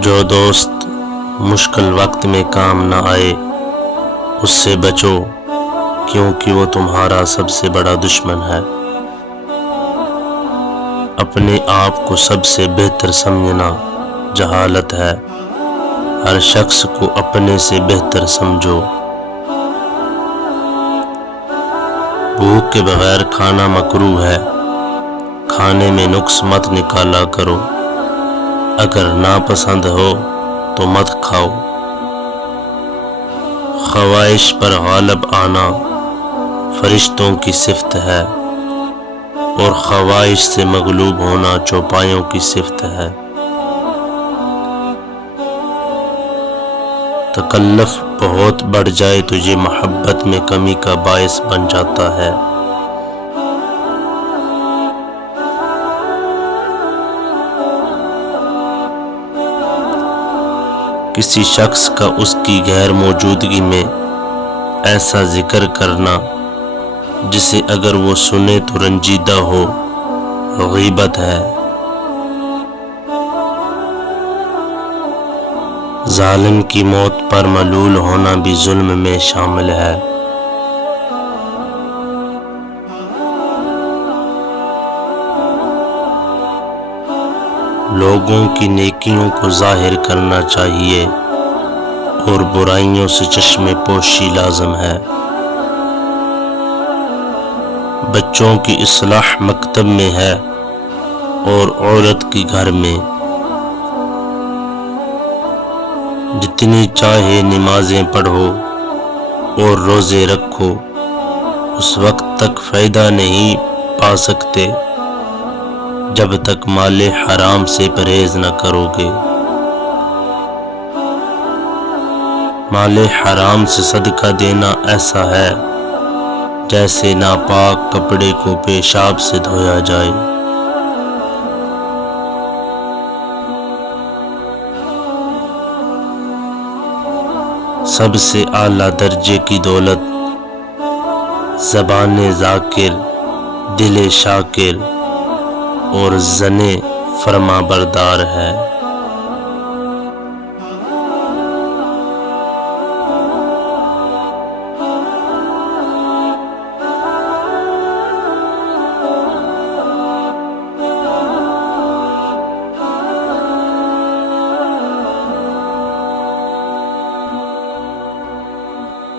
جو دوست مشکل وقت میں کام نہ آئے اس سے بچو، کیونکہ وہ تمہارا سب سے بڑا دشمن ہے۔ اپنے آپ کو سب سے بہتر سمجھنا جہالت ہے، ہر شخص کو اپنے سے بہتر سمجھو۔ بھوک کے بغیر کھانا مکروہ ہے، کھانے میں نقص مت نکالا کرو، اگر ناپسند ہو تو مت کھاؤ۔ خواہش پر غالب آنا فرشتوں کی صفت ہے، اور خواہش سے مغلوب ہونا چوپایوں کی صفت ہے۔ تکلف بہت بڑھ جائے تو یہ محبت میں کمی کا باعث بن جاتا ہے۔ کسی شخص کا اس کی غیر موجودگی میں ایسا ذکر کرنا جسے اگر وہ سنے تو رنجیدہ ہو، غیبت ہے۔ ظالم کی موت پر ملول ہونا بھی ظلم میں شامل ہے۔ لوگوں کی نیکیوں کو ظاہر کرنا چاہیے اور برائیوں سے چشم پوشی لازم ہے۔ بچوں کی اصلاح مکتب میں ہے اور عورت کی گھر میں۔ جتنی چاہے نمازیں پڑھو اور روزے رکھو، اس وقت تک فائدہ نہیں پا سکتے جب تک مال حرام سے پرہیز نہ کرو گے۔ مال حرام سے صدقہ دینا ایسا ہے جیسے ناپاک کپڑے کو پیشاب سے دھویا جائے۔ سب سے اعلیٰ درجے کی دولت زبان ذاکر، دل شاکر اور زن فرما بردار ہے۔